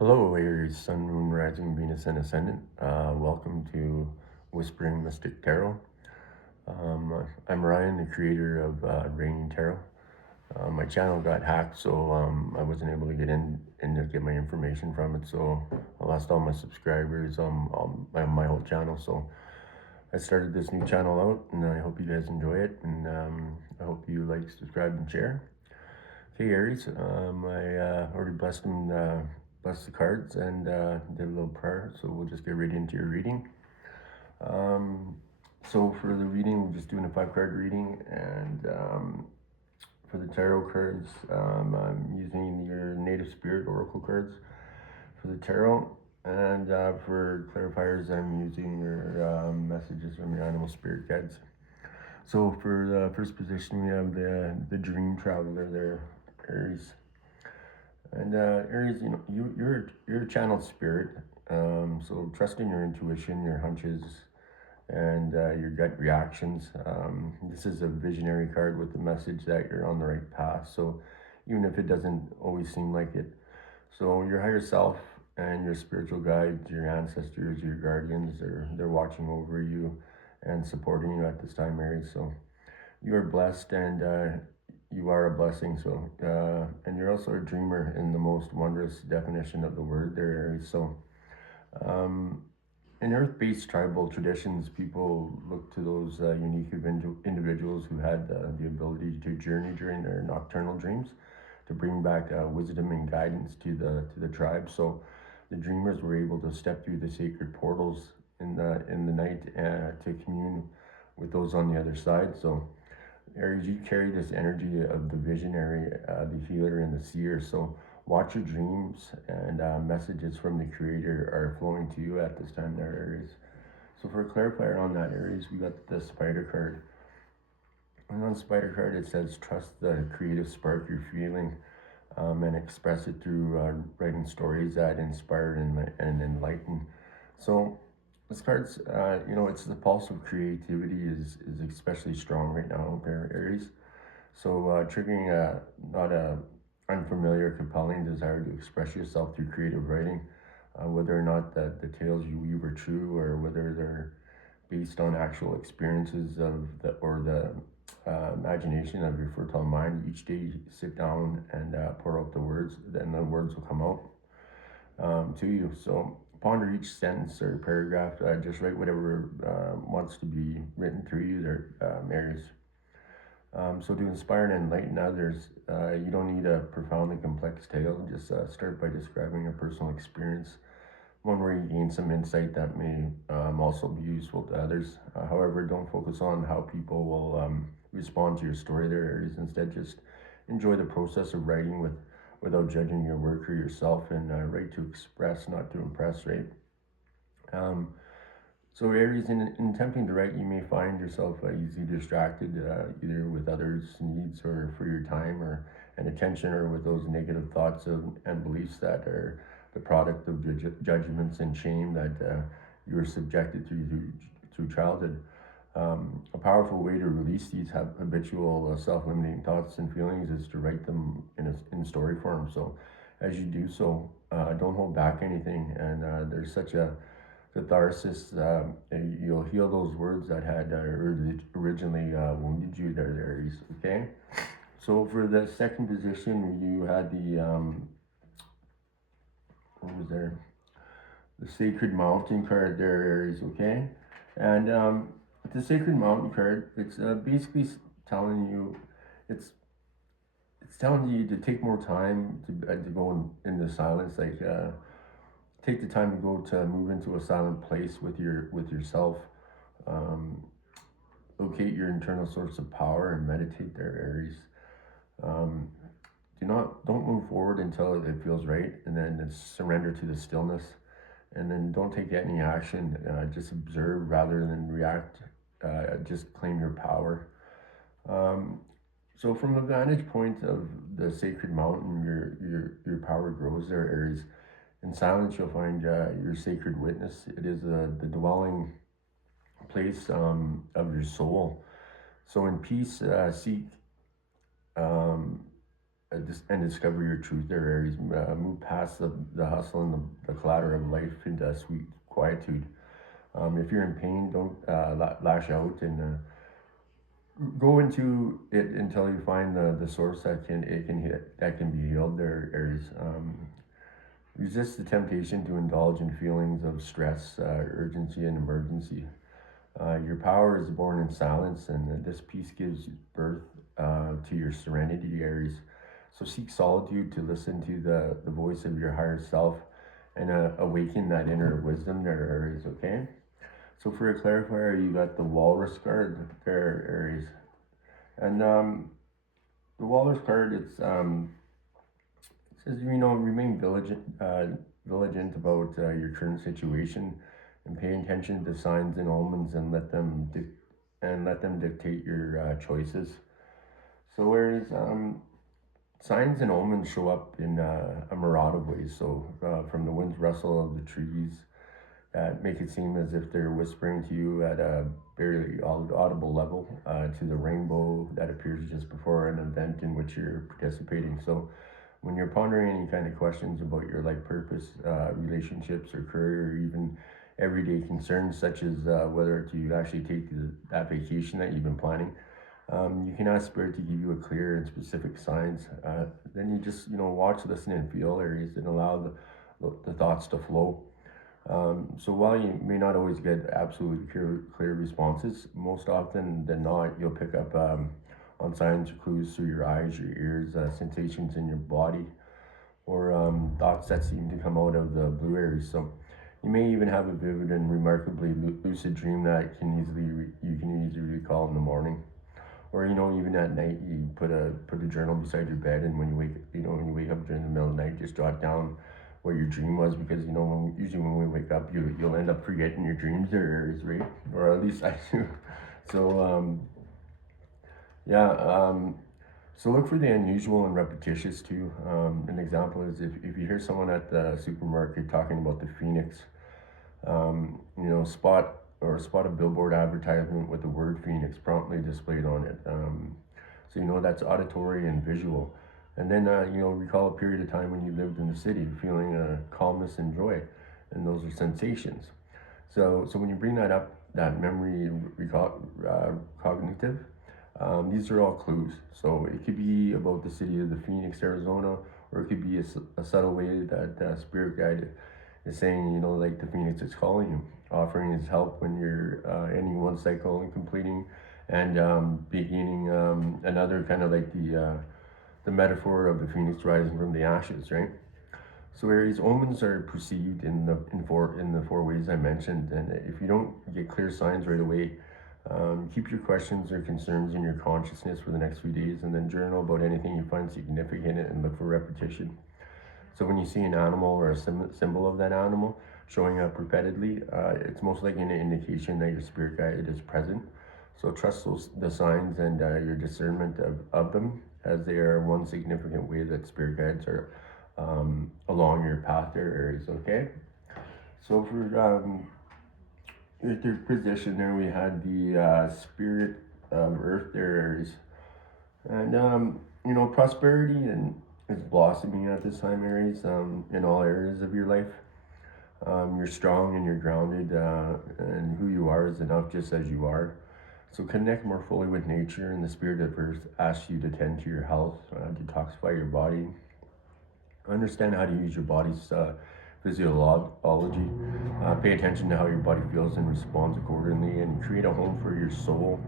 Hello, Aries, Sun, Moon, Rising, Venus, and Ascendant. Welcome to Whispering Mystic Tarot. I'm Ryan, the creator of Raining Tarot. My channel got hacked, so I wasn't able to get in and to get my information from it. So I lost all my subscribers on my whole channel. So I started this new channel out, and I hope you guys enjoy it. And I hope you like, subscribe, and share. Hey Aries, I already blessed the cards and did a little prayer, so we'll just get right into your reading. So for the reading, we're just doing a 5 card reading, and for the tarot cards, I'm using your Native Spirit Oracle cards for the tarot, and for clarifiers, I'm using your messages from your animal spirit guides. So for the first position, we have the Dream Traveler there, Aries. And Aries, you're a channeled spirit. So trust in your intuition, your hunches, and your gut reactions. This is a visionary card with the message that you're on the right path. So even if it doesn't always seem like it. So your higher self and your spiritual guides, your ancestors, your guardians, they're watching over you and supporting you at this time, Aries. So you are blessed, and you are a blessing. So and you're also a dreamer in the most wondrous definition of the word there, Aries. So um, in earth-based tribal traditions, people look to those unique individuals who had the ability to journey during their nocturnal dreams to bring back wisdom and guidance to the tribe. So the dreamers were able to step through the sacred portals in the night to commune with those on the other side. So Aries, you carry this energy of the visionary, the healer, and the seer. So watch your dreams, and messages from the creator are flowing to you at this time there, Aries. So for a clarifier on that, Aries, we got the spider card. And on the spider card, it says, trust the creative spark you're feeling, and express it through writing stories that inspire and enlighten. So this card's, it's the pulse of creativity is especially strong right now, Aries. So triggering not a unfamiliar, compelling desire to express yourself through creative writing, whether or not the tales you weave are true, or whether they're based on actual experiences of the imagination of your fertile mind. Each day, you sit down and pour out the words, then the words will come out to you. So ponder each sentence or paragraph. Just write whatever wants to be written through you there, Aries. So to inspire and enlighten others, you don't need a profoundly complex tale. Just start by describing a personal experience, one where you gain some insight that may also be useful to others. However, don't focus on how people will respond to your story there, Aries. Instead, just enjoy the process of writing without judging your work or yourself, and write to express, not to impress, right? Um, so Aries, in attempting to write, you may find yourself easily distracted, either with others' needs or for your time or and attention, or with those negative thoughts and beliefs that are the product of judgments and shame that you were subjected to through childhood. A powerful way to release these habitual self-limiting thoughts and feelings is to write them in story form. So as you do so, don't hold back anything, and there's such a catharsis. You'll heal those words that had originally wounded you there, Aries. Okay. So for the second position, you had what was there? The Sacred Mountain card there, Aries. Okay. And the Sacred Mountain card, it's basically telling you, it's it's telling you to take more time to go into silence, like take the time to go to move into a silent place with yourself. Um, Locate your internal source of power and meditate there, Aries. Um, don't move forward until it feels right, and then surrender to the stillness, and then don't take any action. Just observe rather than react. Just claim your power. Um, so from the vantage point of the sacred mountain, your power grows there, Aries. In silence, you'll find your sacred witness. It is the dwelling place of your soul. So in peace, seek um, and discover your truth there, Aries. Move past the hustle and the clatter of life into a sweet quietude. If you're in pain, don't lash out, and go into it until you find the source that can be healed there, Aries. Resist the temptation to indulge in feelings of stress, urgency, and emergency. Your power is born in silence, and this peace gives birth to your serenity, Aries. So seek solitude to listen to the voice of your higher self and awaken that inner wisdom there, Aries, okay? So for a clarifier, you got the walrus card there, Aries. And the walrus card, it says, remain vigilant about your current situation, and pay attention to signs and omens, and let them dictate your choices. So Aries, signs and omens show up in a myriad of ways. So from the wind's rustle of the trees that make it seem as if they're whispering to you at a barely audible level, to the rainbow that appears just before an event in which you're participating. So when you're pondering any kind of questions about your life purpose, relationships or career, or even everyday concerns such as whether to actually take that vacation that you've been planning, you can ask Spirit to give you a clear and specific signs. Then you just watch, listen, and feel, Aries, and allow the thoughts to flow. So while you may not always get absolutely clear responses, most often than not, you'll pick up on signs or clues through your eyes, your ears, sensations in your body, or thoughts that seem to come out of the blue, Aries. So you may even have a vivid and remarkably lucid dream that you can easily recall in the morning, or even at night you put a journal beside your bed, and when you wake up during the middle of the night, just jot down what your dream was, because usually when we wake up, you'll end up forgetting your dreams there, Aries, right? Or at least I do. So so look for the unusual and repetitious too. An example is if you hear someone at the supermarket talking about the phoenix, spot a billboard advertisement with the word phoenix promptly displayed on it. So that's auditory and visual. And then recall a period of time when you lived in the city, feeling calmness and joy, and those are sensations. So when you bring that up, that memory cognitive, these are all clues. So it could be about the city of the Phoenix, Arizona, or it could be a subtle way that spirit guide is saying, like the Phoenix is calling you, offering his help when you're ending one cycle and completing and beginning another, kind of like the metaphor of the Phoenix rising from the ashes, right? So Aries, omens are perceived in the four ways I mentioned, and if you don't get clear signs right away, keep your questions or concerns in your consciousness for the next few days, and then journal about anything you find significant and look for repetition. So when you see an animal or a symbol of that animal showing up repeatedly, it's most likely an indication that your spirit guide is present. So trust the signs and your discernment of them, as they are one significant way that spirit guides are along your path there, Aries, okay? So for your third position there, we had the spirit of Earth there, Aries. And, prosperity is blossoming at this time, Aries, in all areas of your life. You're strong and you're grounded, and who you are is enough just as you are. So connect more fully with nature, and the spirit of Earth asks you to tend to your health, detoxify your body, understand how to use your body's physiology, pay attention to how your body feels and responds accordingly, and create a home for your soul.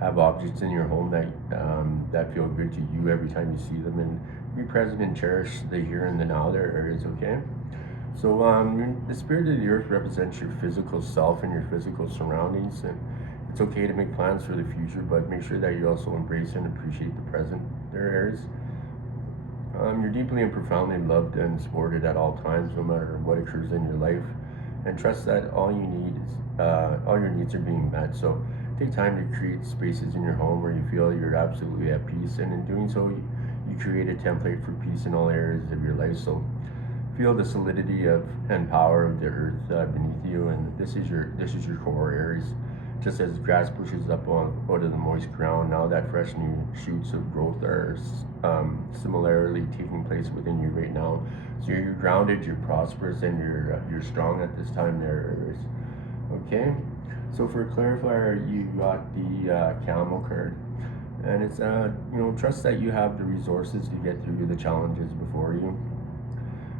Have objects in your home that feel good to you every time you see them, and be present and cherish the here and the now there, Aries, okay? So the spirit of the Earth represents your physical self and your physical surroundings, and it's okay to make plans for the future, but make sure that you also embrace and appreciate the present there, Aries. You're deeply and profoundly loved and supported at all times, no matter what occurs in your life, and trust that all your needs are being met. So take time to create spaces in your home where you feel you're absolutely at peace, and in doing so, you create a template for peace in all areas of your life. So feel the solidity and power of the Earth beneath you, and this is your core, Aries. just as grass pushes up out of the moist ground, now that fresh new shoots of growth are similarly taking place within you right now. So you're grounded, you're prosperous, and you're strong at this time there, Aries. Okay, so for clarifier, you got the camel card, and it's trust that you have the resources to get through the challenges before you.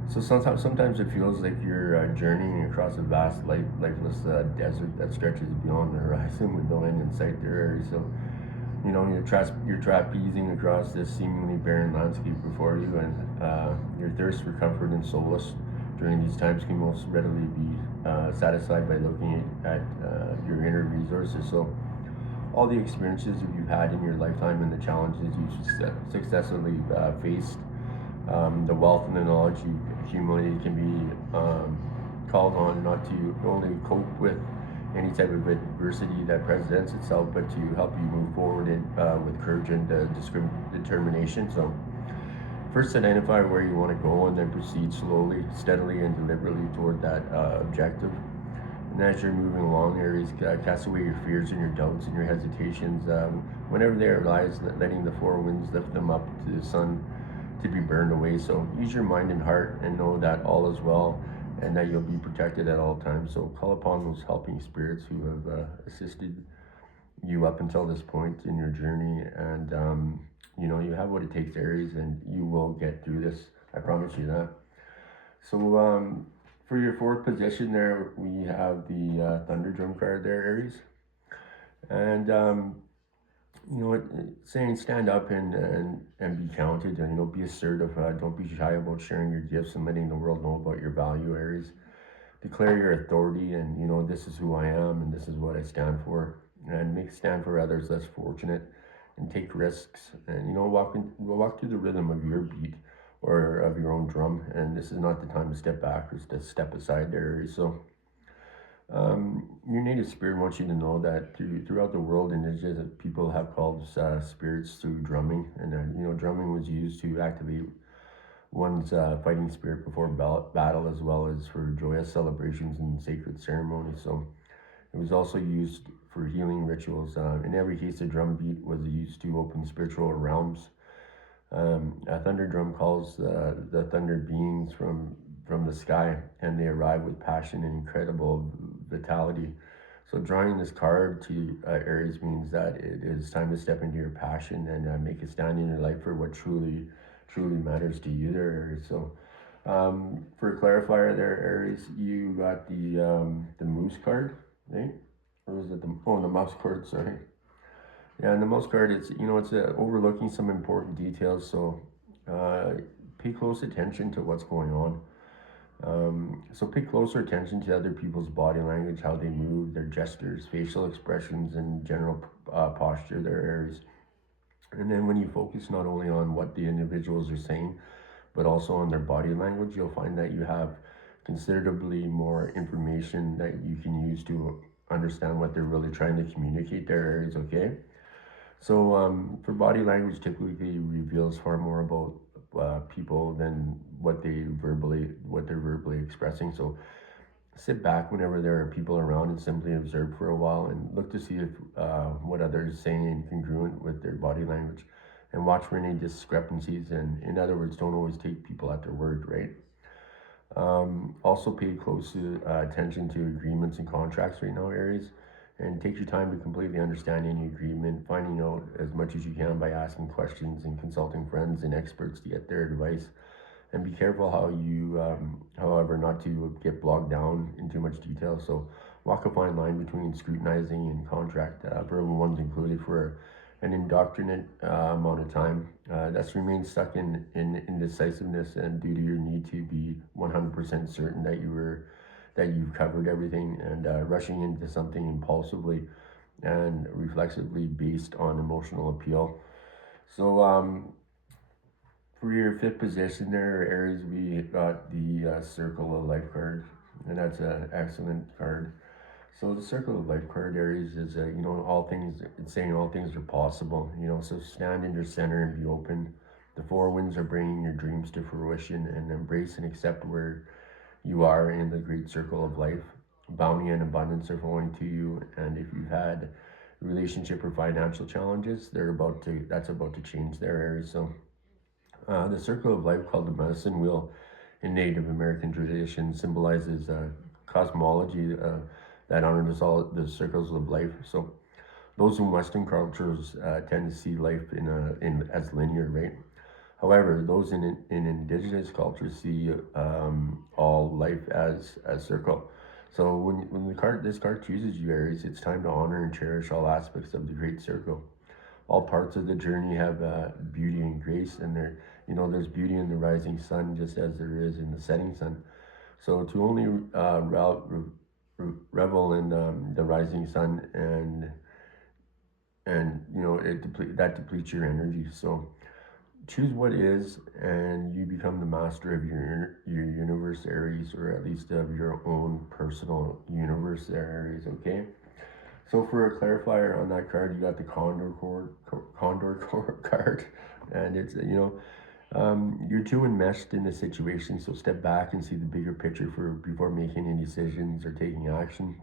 So sometimes it feels like you're journeying across a vast, lifeless desert that stretches beyond the horizon with no end in sight there. So, you're trapezing across this seemingly barren landscape before you, and your thirst for comfort and solace during these times can most readily be satisfied by looking at your inner resources. So, all the experiences that you've had in your lifetime and the challenges you've successfully faced, the wealth and the knowledge you accumulated can be called on not to only cope with any type of adversity that presents itself, but to help you move forward with courage and determination. So, first identify where you want to go and then proceed slowly, steadily, and deliberately toward that objective. And as you're moving along, Aries, cast away your fears and your doubts and your hesitations. Whenever they arise, letting the four winds lift them up to the sun to be burned away. So use your mind and heart and know that all is well and that you'll be protected at all times. So call upon those helping spirits who have assisted you up until this point in your journey. And, you have what it takes, Aries, and you will get through this. I promise you that. So, for your fourth position there, we have the Thunder Drum card there, Aries. And, saying stand up and be counted, and be assertive. Don't be shy about sharing your gifts and letting the world know about your value, Aries. Declare your authority, and this is who I am and this is what I stand for, and make a stand for others less fortunate, and take risks, and walk through the rhythm of your beat or of your own drum. And this is not the time to step back or to step aside there, Aries. So your native spirit wants you to know that throughout the world, indigenous people have called spirits through drumming, and drumming was used to activate one's fighting spirit before battle, as well as for joyous celebrations and sacred ceremonies. So it was also used for healing rituals. In every case, a drum beat was used to open spiritual realms. A thunder drum calls the thunder beings from the sky, and they arrive with passion and incredible vitality. So drawing this card to Aries means that it is time to step into your passion and make a stand in your life for what truly matters to you there, Aries. So for a clarifier there, Aries, you got the moose card, right? Or was it the mouse card, sorry. Yeah, and the mouse card, it's overlooking some important details, so pay close attention to what's going on. So pay closer attention to other people's body language, how they move, their gestures, facial expressions, and general posture, their Aries. And then when you focus not only on what the individuals are saying, but also on their body language, you'll find that you have considerably more information that you can use to understand what they're really trying to communicate, their Aries, okay? So for body language typically reveals far more about people than what they're verbally expressing. So sit back whenever there are people around and simply observe for a while and look to see if what others are saying is congruent with their body language, and watch for any discrepancies. And in other words, don't always take people at their word, right? Also pay close attention to agreements and contracts right now, Aries, and take your time to completely understand any agreement, finding out as much as you can by asking questions and consulting friends and experts to get their advice. And be careful however, not to get bogged down in too much detail. So walk a fine line between scrutinizing and contract for everyone's included for an indoctrinate amount of time. That's remain stuck in indecisiveness, and due to your need to be 100% certain that you've covered everything, and rushing into something impulsively and reflexively based on emotional appeal. So for your fifth position there, Aries, we got the Circle of Life card, and that's an excellent card. So the Circle of Life card, Aries, is all things. It's saying all things are possible. So stand in your center and be open. The four winds are bringing your dreams to fruition, and embrace and accept where you are in the great circle of life. bounty and abundance are flowing to you, and if you've had relationship or financial challenges, that's about to change their Aries. So the circle of life, called the medicine wheel in Native American tradition, symbolizes cosmology that honors all the circles of life. So those in Western cultures tend to see life in as linear, right? However, those in indigenous cultures see all life as a circle. So when this card chooses you, Aries, it's time to honor and cherish all aspects of the great circle. All parts of the journey have beauty and grace, and there's beauty in the rising sun just as there is in the setting sun. So to only revel in the rising sun, and that depletes your energy. So choose what is, and you become the master of your universe, Aries, or at least of your own personal universe, Aries. Okay. So for a clarifier on that card, you got the Condor card, and it's you're too enmeshed in the situation. So step back and see the bigger picture before making any decisions or taking action.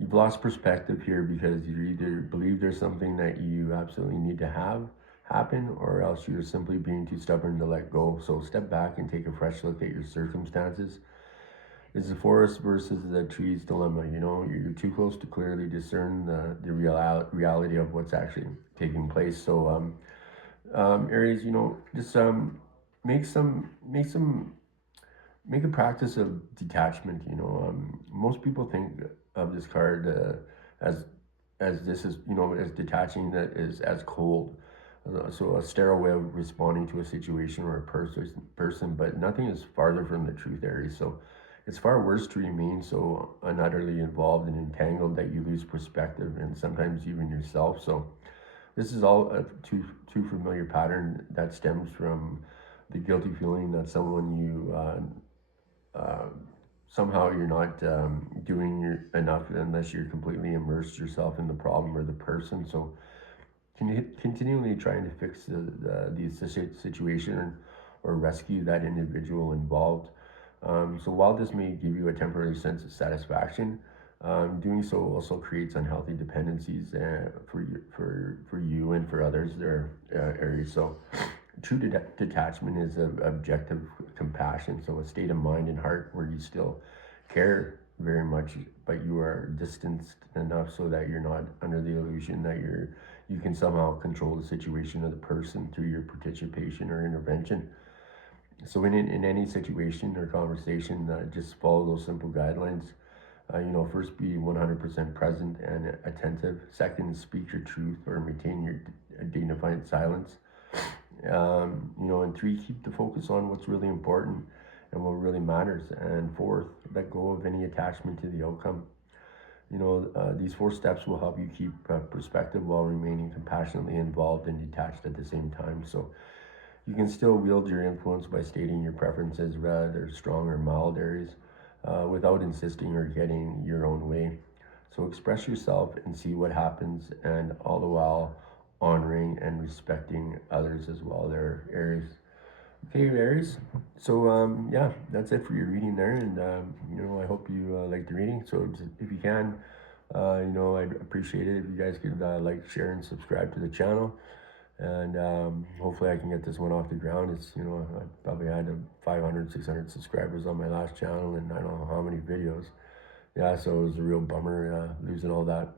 You've lost perspective here because you either believe there's something that you absolutely need to have happen, or else you're simply being too stubborn to let go. So step back and take a fresh look at your circumstances. It's the forest versus the trees dilemma. You're too close to clearly discern the reality of what's actually taking place. So Aries, just make a practice of detachment. Most people think of this card as this is as detaching, that is as cold. So a sterile way of responding to a situation or a person, but nothing is farther from the truth, Aries. So it's far worse to remain so unutterly involved and entangled that you lose perspective and sometimes even yourself. So this is all a too familiar pattern that stems from the guilty feeling that somehow you're not doing enough unless you're completely immersed yourself in the problem or the person. So continually trying to fix the situation or rescue that individual involved. So while this may give you a temporary sense of satisfaction, doing so also creates unhealthy dependencies for you and for others. There Aries. So true detachment is an objective compassion. So a state of mind and heart where you still care very much, but you are distanced enough so that you're not under the illusion that you can somehow control the situation of the person through your participation or intervention. So in any situation or conversation, just follow those simple guidelines. First, be 100% present and attentive. Second, speak your truth or maintain your dignified silence. And three, keep the focus on what's really important and what really matters. And fourth, let go of any attachment to the outcome. These 4 steps will help you keep perspective while remaining compassionately involved and detached at the same time. So you can still wield your influence by stating your preferences, rather strong or mild Aries, without insisting or getting your own way. So express yourself and see what happens, and all the while honoring and respecting others as well there, Aries. Okay, Aries. So yeah, that's it for your reading there, and I hope you liked the reading. So if you can, I'd appreciate it if you guys could like, share, and subscribe to the channel. And hopefully I can get this one off the ground. I probably had 500, 600 subscribers on my last channel, and I don't know how many videos. Yeah, so it was a real bummer losing all that.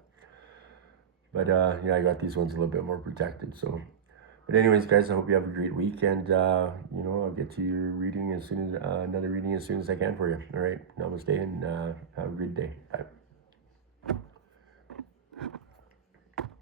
But yeah, I got these ones a little bit more protected. So, but anyways, guys, I hope you have a great week, and I'll get to your reading as soon as another reading as soon as I can for you. All right, namaste, and have a good day. Bye.